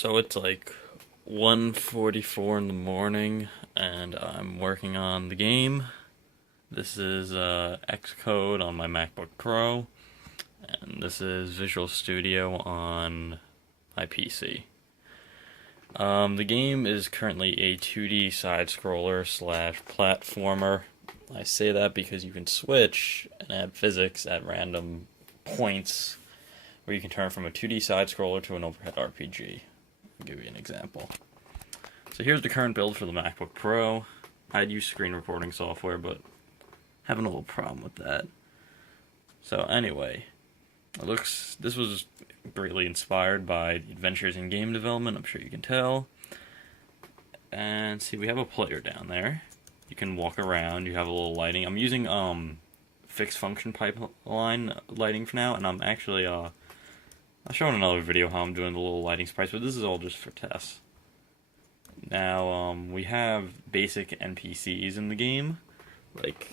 So it's like 1:44 in the morning, and I'm working on the game. This is Xcode on my MacBook Pro, and this is Visual Studio on my PC. The game is currently a 2D side-scroller slash platformer. I say that because you can switch and add physics at random points where you can turn from a 2D side-scroller to an overhead RPG. I'll give you an example. So here's the current build for the MacBook Pro. I'd use screen recording software, but having a little problem with that. So anyway, this was greatly inspired by adventures in game development, I'm sure you can tell. And see, we have a player down there. You can walk around, you have a little lighting. I'm using fixed function pipeline lighting for now, and I'm actually I'll show in another video how I'm doing the little lighting sprites, but this is all just for tests. Now, we have basic NPCs in the game, like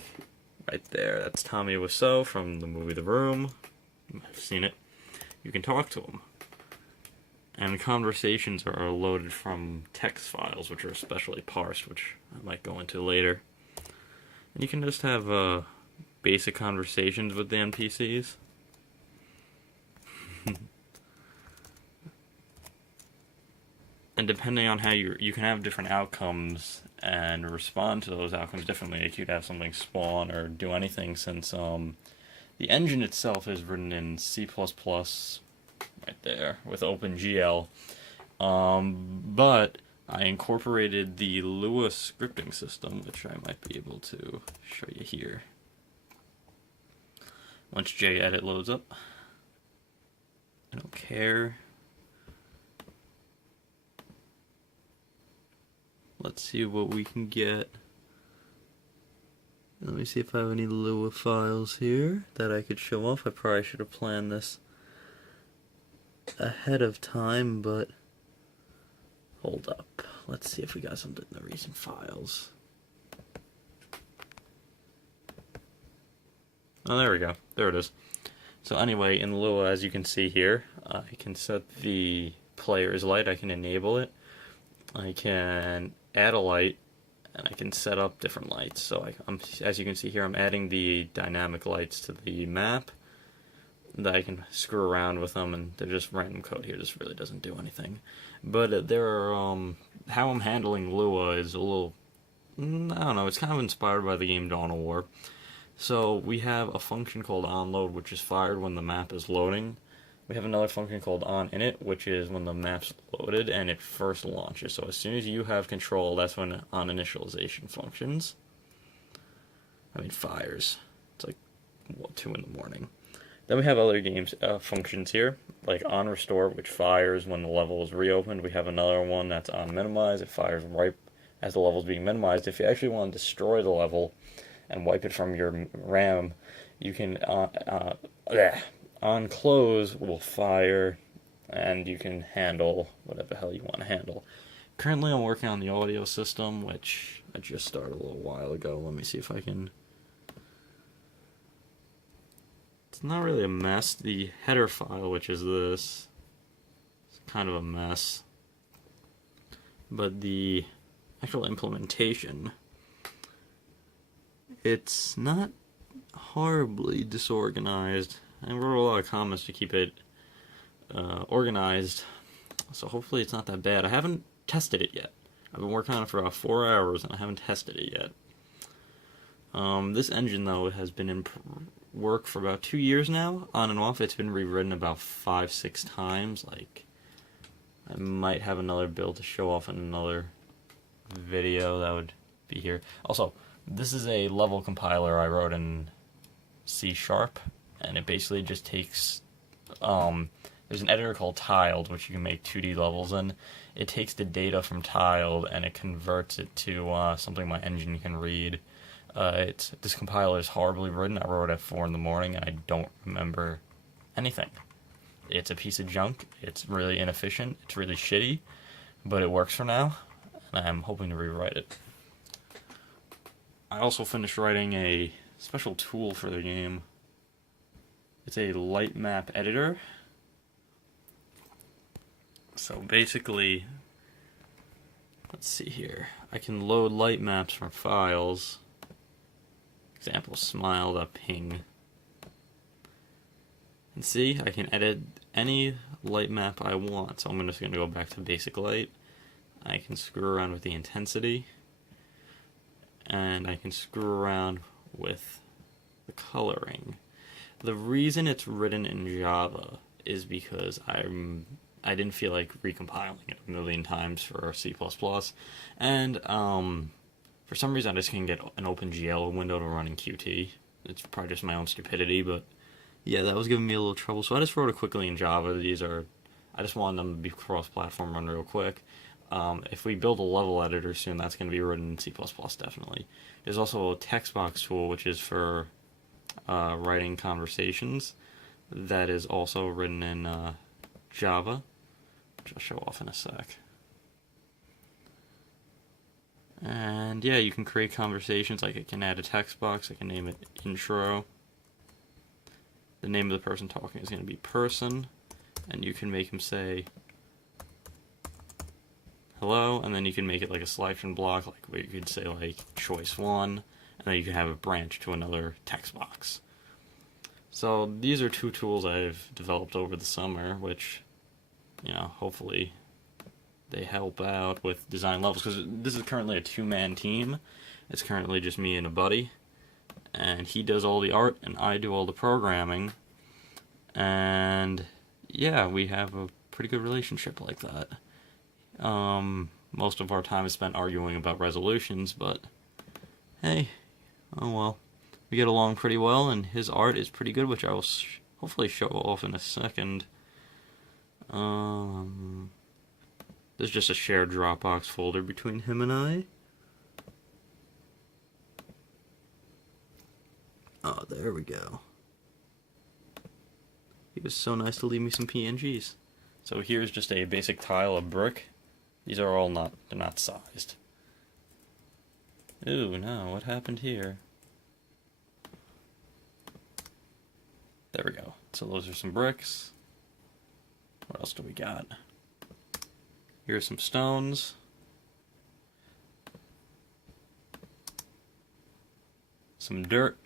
right there. That's Tommy Wiseau from the movie The Room. You might have seen it. You can talk to him. And conversations are loaded from text files, which are specially parsed, which I might go into later. And you can just have basic conversations with the NPCs. And depending on how you can have different outcomes and respond to those outcomes differently. Like, you could have something spawn or do anything, since the engine itself is written in C++, right there, with OpenGL. But I incorporated the Lua scripting system, which I might be able to show you here. Once JEdit loads up. I don't care. Let's see what we can get. Let me see if I have any Lua files here that I could show off. I probably should have planned this ahead of time, but hold up. Let's see if we got something in the recent files. Oh, there we go. There it is. So anyway, in Lua, as you can see here, I can set the player's light. I can enable it. I can add a light, and I can set up different lights. So as you can see here, I'm adding the dynamic lights to the map. That I can screw around with them, and they're just random code here. This really doesn't do anything. But there are how I'm handling Lua is a little, I don't know. It's kind of inspired by the game Dawn of War. So we have a function called onLoad, which is fired when the map is loading. We have another function called onInit, which is when the map's loaded and it first launches. So as soon as you have control, that's when onInitialization functions. Fires. It's like 2 in the morning. Then we have other games functions here, like onRestore, which fires when the level is reopened. We have another one that's onMinimize. It fires right as the level is being minimized. If you actually want to destroy the level and wipe it from your RAM, you can onClose will fire, and you can handle whatever the hell you want to handle. Currently I'm working on the audio system, which I just started a little while ago. Let me see if I can... It's not really a mess. The header file, which is this, it's kind of a mess. But the actual implementation, it's not horribly disorganized. I wrote a lot of comments to keep it organized, so hopefully it's not that bad. I haven't tested it yet. I've been working on it for about 4 hours, and I haven't tested it yet. This engine, though, has been in work for about 2 years now, on and off. It's been rewritten about 5-6 times. Like, I might have another build to show off in another video that would be here. Also, this is a level compiler I wrote in C#, and it basically just takes, there's an editor called Tiled, which you can make 2D levels in. It takes the data from Tiled and it converts it to something my engine can read. This compiler is horribly written. I wrote it at 4 in the morning, and I don't remember anything. It's a piece of junk. It's really inefficient. It's really shitty, but it works for now, and I'm hoping to rewrite it. I also finished writing a special tool for the game. It's a light map editor. So basically, let's see here. I can load light maps from files. Example, smile.ping. And see, I can edit any light map I want. So I'm just going to go back to basic light. I can screw around with the intensity. And I can screw around with the coloring. The reason it's written in Java is because I didn't feel like recompiling it a million times for C++, and for some reason I just can't get an OpenGL window to run in Qt. It's probably just my own stupidity, but yeah, that was giving me a little trouble, so I just wrote it quickly in Java. I just wanted them to be cross-platform, run real quick. If we build a level editor soon, that's going to be written in C++, definitely. There's also a text box tool, which is for writing conversations. That is also written in Java, which I'll show off in a sec. And yeah, you can create conversations. Like I can add a text box. I can name it intro. The name of the person talking is going to be person, and you can make him say hello, and then you can make it like a selection block, like where you could say like choice 1, and then you can have it branch to another text box. So these are two tools I've developed over the summer, which, you know, hopefully they help out with design levels, because this is currently a 2-man team. It's currently just me and a buddy, and he does all the art and I do all the programming, and yeah, we have a pretty good relationship like that. Most of our time is spent arguing about resolutions, but hey, oh well. We get along pretty well, and his art is pretty good, which I will hopefully show off in a second. There's just a shared Dropbox folder between him and I. Oh, there we go. He was so nice to leave me some PNGs. So here's just a basic tile of brick. These are all they're not sized. Ooh, no, what happened here? There we go. So those are some bricks. What else do we got? Here's some stones. Some dirt.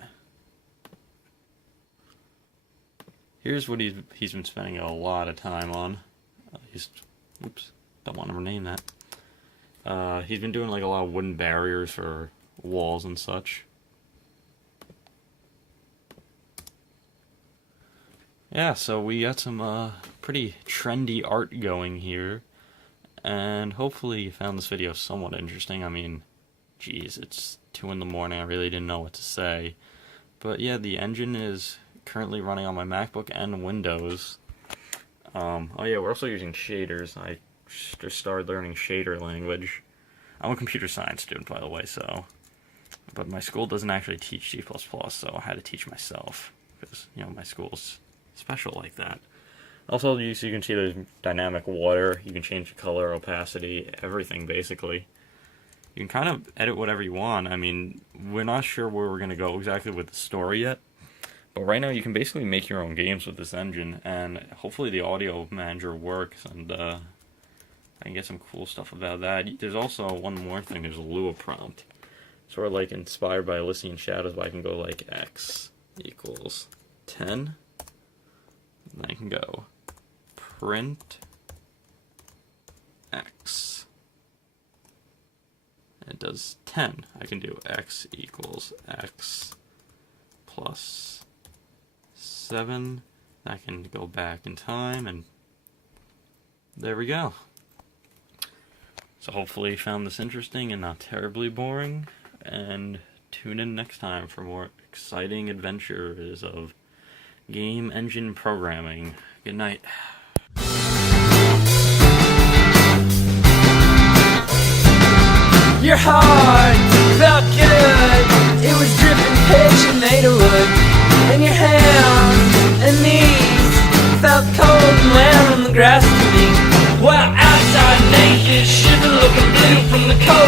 Here's what he's been spending a lot of time on. Oops, don't want to rename that. He's been doing like a lot of wooden barriers for walls and such. Yeah, so we got some pretty trendy art going here, and hopefully you found this video somewhat interesting. I mean, geez, it's 2 in the morning, I really didn't know what to say. But yeah, the engine is currently running on my MacBook and Windows. Oh yeah, we're also using shaders. I just started learning shader language. I'm a computer science student, by the way, but my school doesn't actually teach C++, so I had to teach myself, because, you know, my school's special like that. Also, you can see there's dynamic water. You can change the color, opacity, everything basically. You can kind of edit whatever you want. I mean, we're not sure where we're going to go exactly with the story yet, but right now you can basically make your own games with this engine, and hopefully the audio manager works, and I can get some cool stuff about that. There's also one more thing. There's a Lua prompt, sort of like inspired by Elysian Shadows, but I can go like x equals 10. And I can go print x. And it does 10. I can do x equals x plus 7. I can go back in time, and there we go. So hopefully you found this interesting and not terribly boring, and tune in next time for more exciting adventures of game engine programming. Good night. Your heart felt good. It was dripping pitch and made of wood. And your hands and knees felt cold and wet on the grass to me. While outside naked, shiver looking blue from the cold.